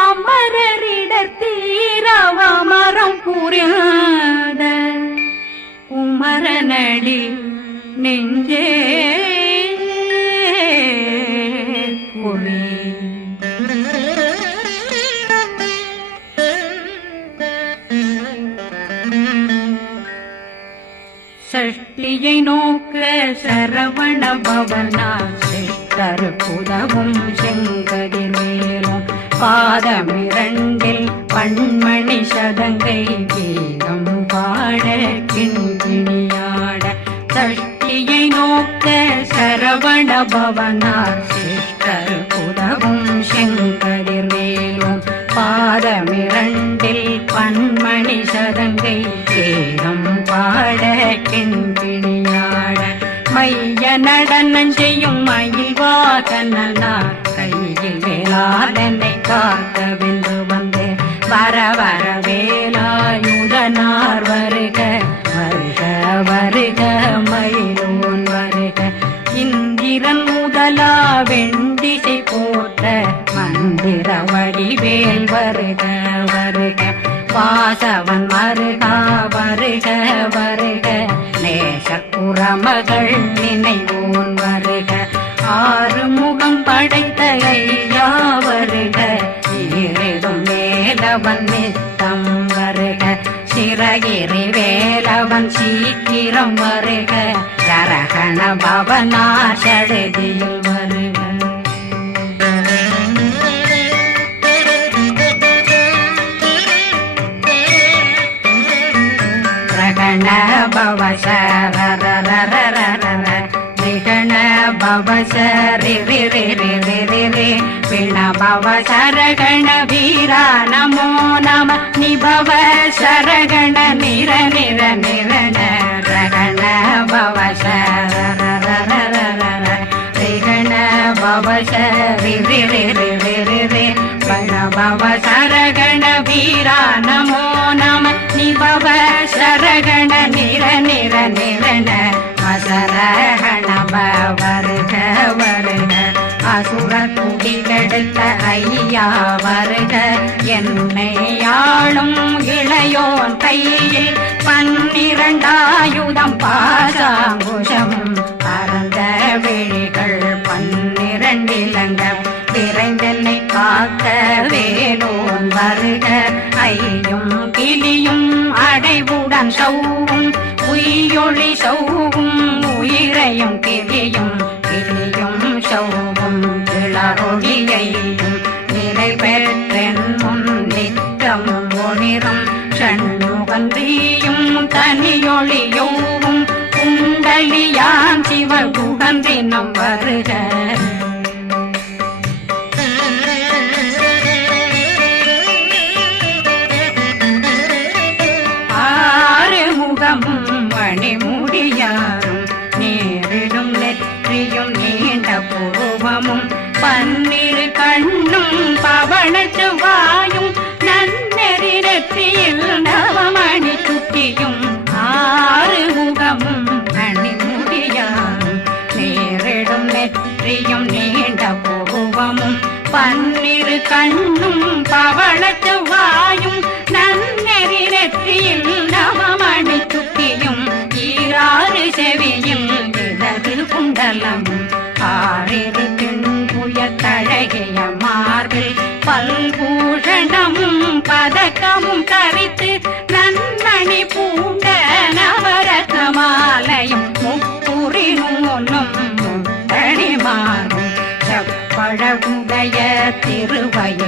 அமரரிடத்தீரவமரம் புரியாத குமரனடி நெஞ்சே சஷ்டியை நோக்க சரவண பவனா சிஷ்டர் புதவும் செங்கடி பாதமிரண்டில் பண்மணி சதங்கை கீதம் பாட கிண்கிணியாட சஷ்டியை நோக்க சரவண பவனார் சிஷ்டர் புதவும் செங்கதிர் மேலும் பாதமிரண்டில் பண்மணி சதங்கை கேரம் பாட கிண்கிணியாட மைய நடனம் செய்யும் மயில் வாகனார் கையில் வேளாளனை காக்க வென்று வந்து. வர வர வேலாயுதனார் வருக வருக வருக மயிலோன் வருக. இந்திரன் முதலா வெண்டிசை போட்ட மந்திர வடிவேல் வருக வருக. வாசவன் மருகா வருக வருக. நேசக்குறமகள் நினைவோன் வருக. ஆறு முகம் படைத்த ஐயா வருக ஈரிடும் மேலவன் நித்தம் வருக சிறகிரி வேலவன் சீக்கிரம் வருக கரகண பவனா சடுதியில் வருக ரகண பவ சரரரரரரர நிகண பிணபவ சரகண வீரா நமோ நம. நிபவ சரகண நிர நிர நிர ரகண பவ சரரரரரர ரிகண பவ சரி சரகண வீரா நமோ நம. நிபவ சரகண நிர நிர நிரண மசரகண வருக வருக. அசுர குடிகெடுத்த ஐயா வருக. என்னை ஆளும் இளையோன் கையில் பன்னிரண்டாயுதம் பாசாங்குஷம். பரந்த விழிகள் பன்னிரண்டிலங்க. விரைந்தனை காக்க வேலோன் வருக. ஐயும் கிளியும் அடைவுடன் சௌவும் உயிரொளி சௌவும். சிவகுகந்தினம் குண்டலமும் ஆறிரு தென்புயத்தழகிய மார்பில் பல்பூஷணமும் பதக்கமும் தரித்து நன்மணி பூண்ட நவரத்ன மாலையும் முப்புரி நூலும் முத்தணிமாறும் செப்பழகுடைய திருவயருந்தியும்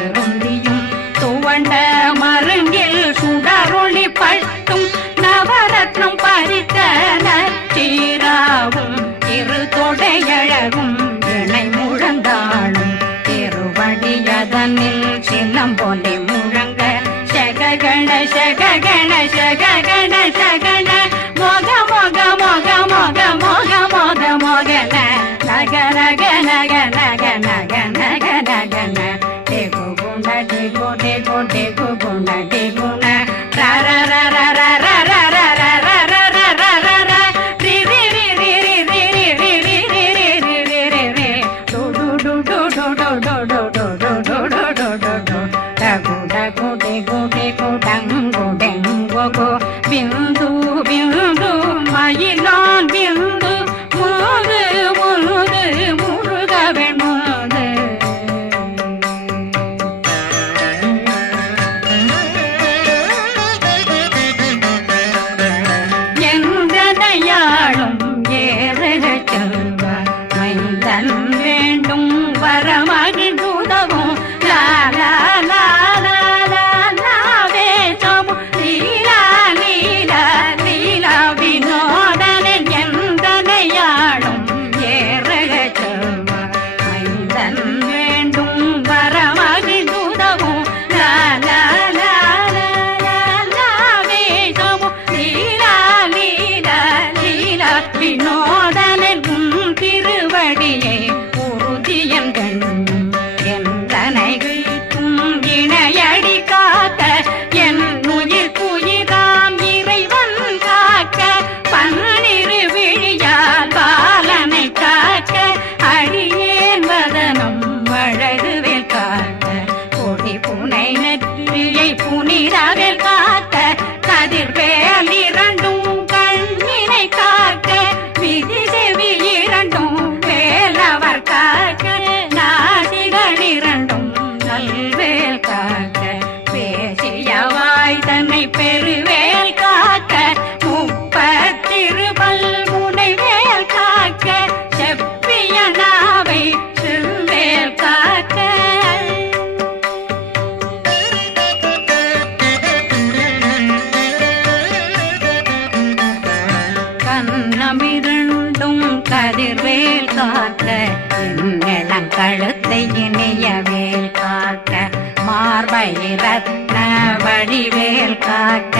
வடிவேல் காக்க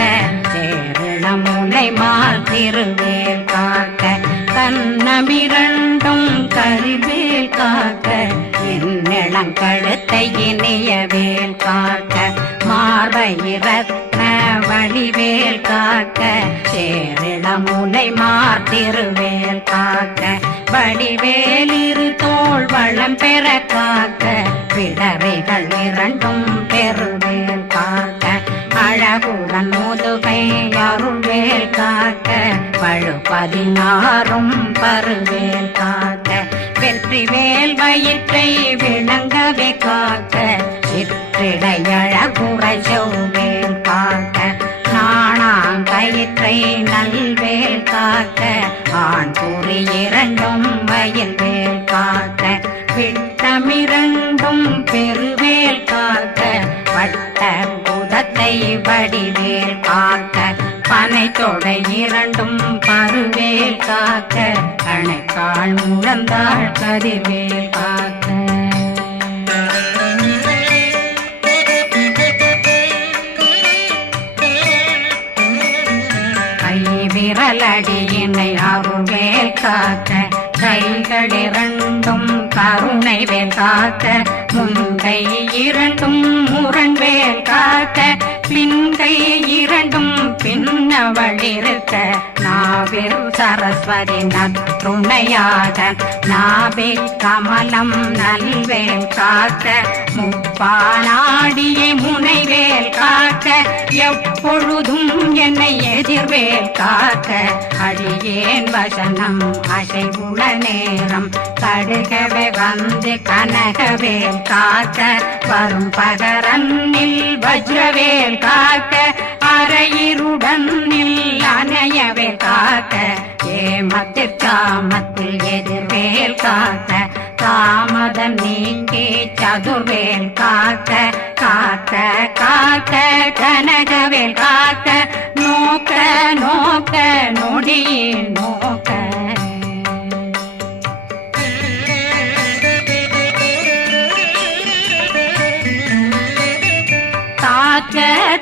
சேரளமுனை மால் திருவேல் காக்க தன்னமிரண்டும் கருவேல் காக்க என்னிடம் கழுத்தை இணையவேல் காக்க மார்பயிரத்ன வழிவேல் காக்க சேரளமுனை மார் திருவேல் காக்க வடிவேலிரு தோல் வளம் பெற காக்க பிடரைகள் இரண்டும் பெருவேல் காக்க அழகுடன் முதுகை அருள்வேல் காக்க பழு பதினாறும் பருவேல் காக்க. வெற்றி வேல் வயிற்றை விளங்கவே காக்க சிற்றிடையழகுறை செவ்வேல் காக்க. நாணாங்கயிற்றை நல்வேல் காக்க ஆண் கூறி இரண்டும் வயல் வடிவேல் காக்க பனை தொடை இரண்டும் பருவேல் காக்க கணைக்கால் முழந்தாள் கதிர்வேல் காக்க. கை விரலடியினை அருள்வேல் காக்க கைகள் இரண்டும் கருணை வேல் காக்க முன்கை இரண்டும் முரண்வேல் காக்க பிந்தை இரண்டும் பின்னவழிருக்க நாவில் சரஸ்வதி நற்றுணையாக நாபி கமலம் நல்வேல் காக்க முப்பானாடியை முனைவேல் காக்க எப்பொழுதும் என்னை எதிர்வேல் காக்க அடியேன் வசனம் அசைவுள நேரம் கடுகவே வந்து கனகவேல் காக்க வரும் பகரன்னில் வஜ்ரவேல் காக்க அறையிருடன்னில் அணையவே காக்க ஏமத்தில் காமத்தில் எதிர்வேல் காக்க தாமதம் நீக்கி சதுர்வேல் காக்க காக்க காக்க கனகவேல் காக்க நோக்க நோக்க நொடியில் நோக்க.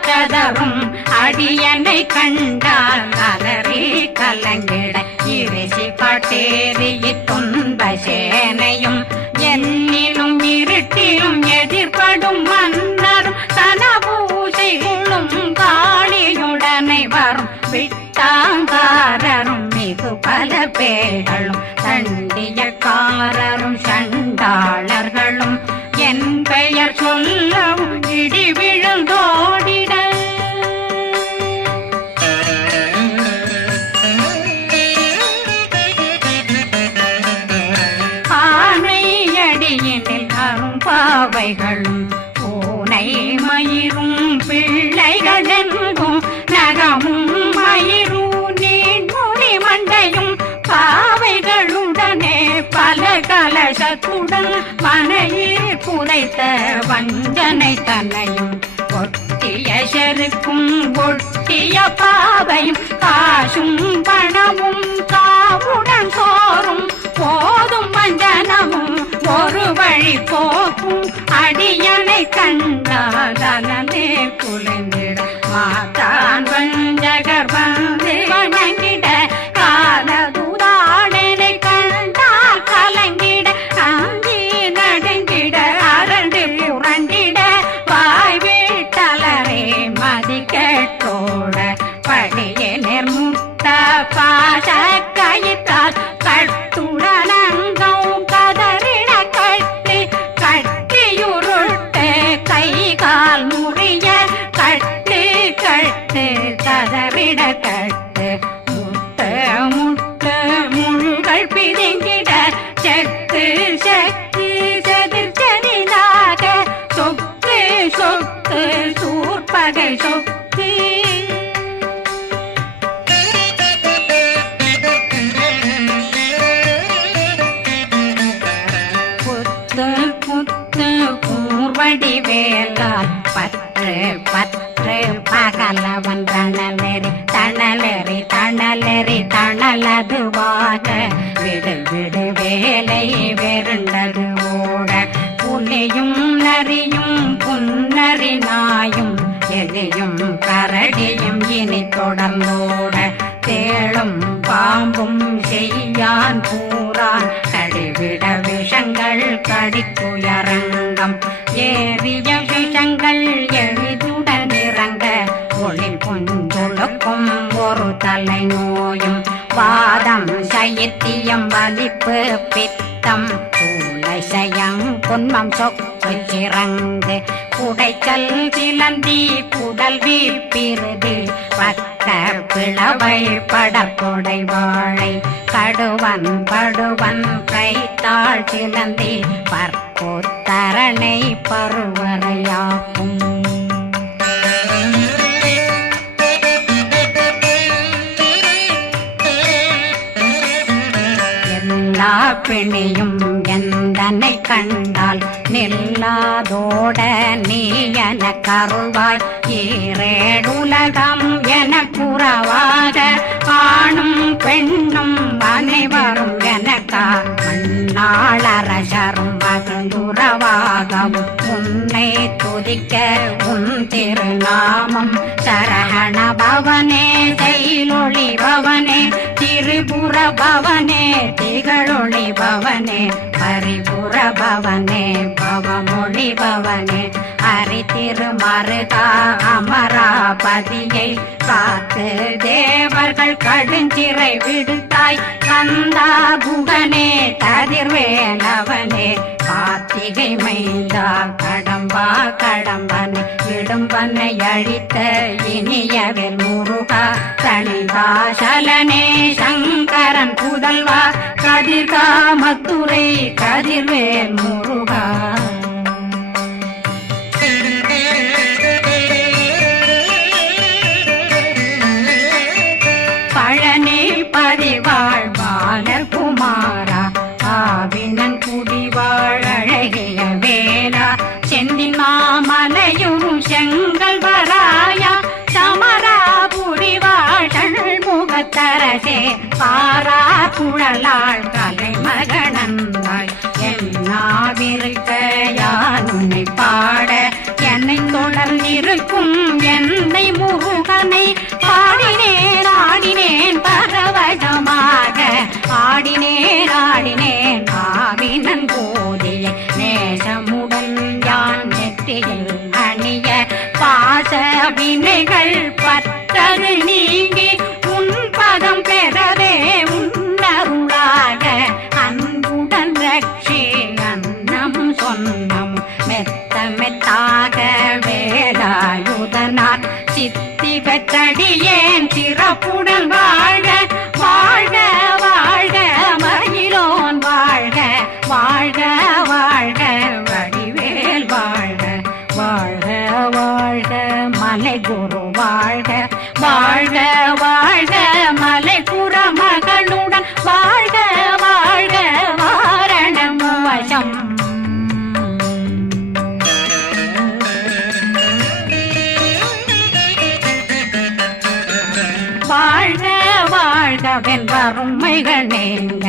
கதவும் அடியனை கண்டால் அலறி கலங்கிட இரிசி பட்டேறிய துன்ப சேனையும். என்னிலும் இருட்டிலும் எதிர்படும் மன்னரும் தனபூசைகளும் காளியுடனை வரும். விட்டாங்காரரும் மிகு பல பேர்களும் பிள்ளைகளெங்கும் நகமும் மயிரும் நீண்முடி மண்டையும் பாவைகளுடனே பல கலசத்துடன் மனையில் புதைத்த வஞ்சனை தன்னையும் ஒட்டிய செருக்கும் ஒட்டிய பாவையும் காசும் பணமும் காவுடன் சோறும் போதும் வஞ்சனமும் ஒரு வழி போக்கும் அடியனை கண்டாதனே குளிந்திட மாதான் கூர்வடி வேலால் பற்று பற்று பகலவன் தணலெறி தணலெறி தணலெறி தணலதுவாக விடு விடு வேலை வெருண்டது ஓட புலியும் நரியும் புன்னறி நாயும் எலியும் கரடியும் இனி தொடர்ந்தோட. தேளும் பாம்பும் செய்யான் பூரான் கடிவிட விஷங்கள் கடித்துயரங்கம். ஏறிய விஷங்கள் எளிதுடன் இறங்க ஒளி கொஞ்சொழுக்கும் ஒரு தலை நோயும் பாதம் சயத்தியம் வலிப்பு பித்தம் சயம் பொன்மம் சொக்கு சிறங்கு குடைச்சல் சிலந்தி குடல் வீப்பிருது பக்க பிளவை படப்புடை வாழை கடுவன் படுவன் கைத்தாள் சிலந்தி பற்போத்தரணை பருவரையாக்கும் எல்லா பிணியும் என் தன்னை கண்டால் நில்லாதோட நீ என கருவாய். ஈரேடுலகம் என குறவாக ஆணும் பெண்ணும் அனைவரும் எனக்கா மண்ணாளரசரும் மகிழ்ந்துறவாகவும் உன்னை துதிக்க உன் திருநாமம் சரகண பவனே செயலொளி பவனே திரிபுர பவனே திகழொளி பவனே பரிபுர பவனே பவமொழி பவனே. அரி திருமருகா அமராபதியை காத்து தேவர்கள் கடுஞ்சிறை விடுத்தாய். கந்தா புகனே கதிர்வேலவனே கார்த்திகை மைந்தா கடம்பா கடம்பன் விடும்பனை அழித்த இனியவர் முருகா தனிதாசலனே சங்கரன் புதல்வா கதிர்காமத்துறை கதிர்வேல் முருகா 突然大二班 வாழ்க வாழ்க மலை மகளுடன் வாழ்க வாழ்க வாரணம் வசம். வாழ்க வாழ்கவென் வறுமைகள் நீங்க.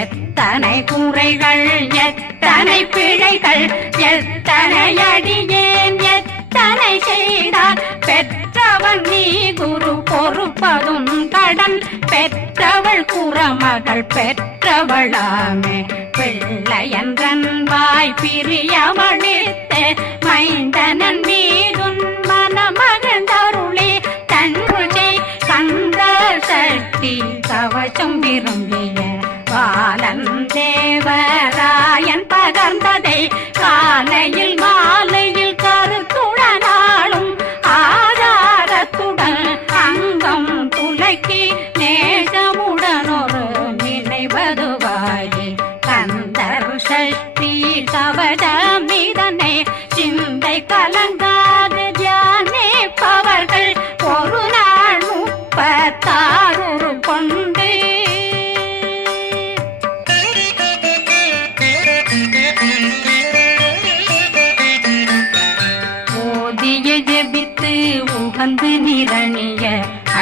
எத்தனை குறைகள் எத்தனை பிழைகள் எத்தனை அடியேன் எத்தனை செய்தார் பெற்றவன் நீ குரு பொறுப்பதும் கடன். பெற்றவள் குறமகள் பெற்றவளாமே. பிள்ளையன்றன் வாய் பிரியவழித்து மைந்தனன் மீதுன் மனமகந்தருளி தன்னுஜை கந்த சக்தி கவசம் விரும்பிய பாலன் தேவராயன் பகர்ந்ததை முப்பத்தாறு கொண்டு. ஓதிய ஜெபித்து உகந்து நிரணிய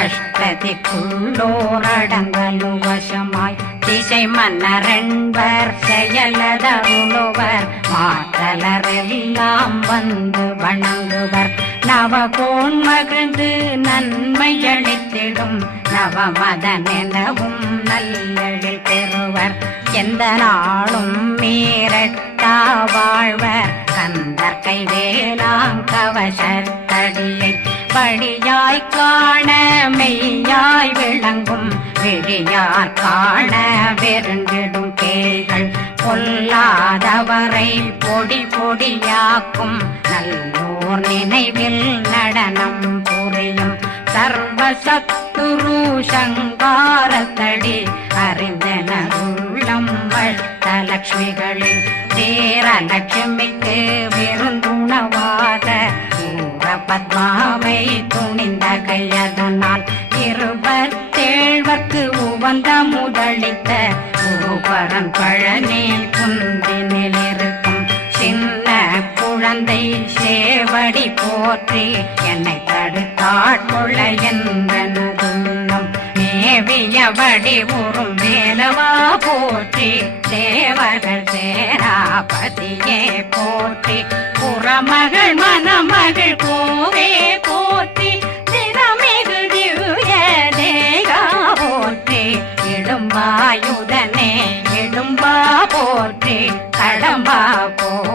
அஷ்டதிக்குள்ளோரடங்கலும் வசமாய் திசை மன்னரென்பர் செயலதருளுவர் மாற்றலரெல்லாம் வந்து வணங்குவர். நவகோன் மகிழ்ந்து நன்மை அளித்திடும் நவமதன் எனவும் நல்லெழில் பெறுவர். எந்த நாளும் மீறட்டா வாழ்வர். கந்தர் கைவேலாங் கவசத்தடியை படியாய் காண மெய்யாய் விளங்கும். விழியார் காண விருந்திடும் கேள்கள் பொல்லாதவரை பொடி பொடியாக்கும். நல்லோர் நினைவில் நடனம் புரியும் சர்வ சத்துரு சங்காரத்தடி அறிந்தன உள்ளம் வட்டலட்சுமிகளில் தேரலட்சுமிக்கு விருந்துணவாத பத்மாவை துணிந்த கையதனால் இருபத்தேழ்வர்க்கு உவந்த முதலித்த பூபரன் பழனி குந்தினிலே குழந்தை சேவடி போற்றி என்னை தடுத்தாட்குள்ளையன்றனதுள்ளம் மேவியபடி உறும் மேலவா போற்றி. தேவர்கள் சேராபதியே போற்றி. புறமகள் மணமகள் கோவே போற்றி. தினமிகு திவ்ய தேகா போற்றி. இடும்பாயுதனே இடும்பா போற்றி. தடம்பா போ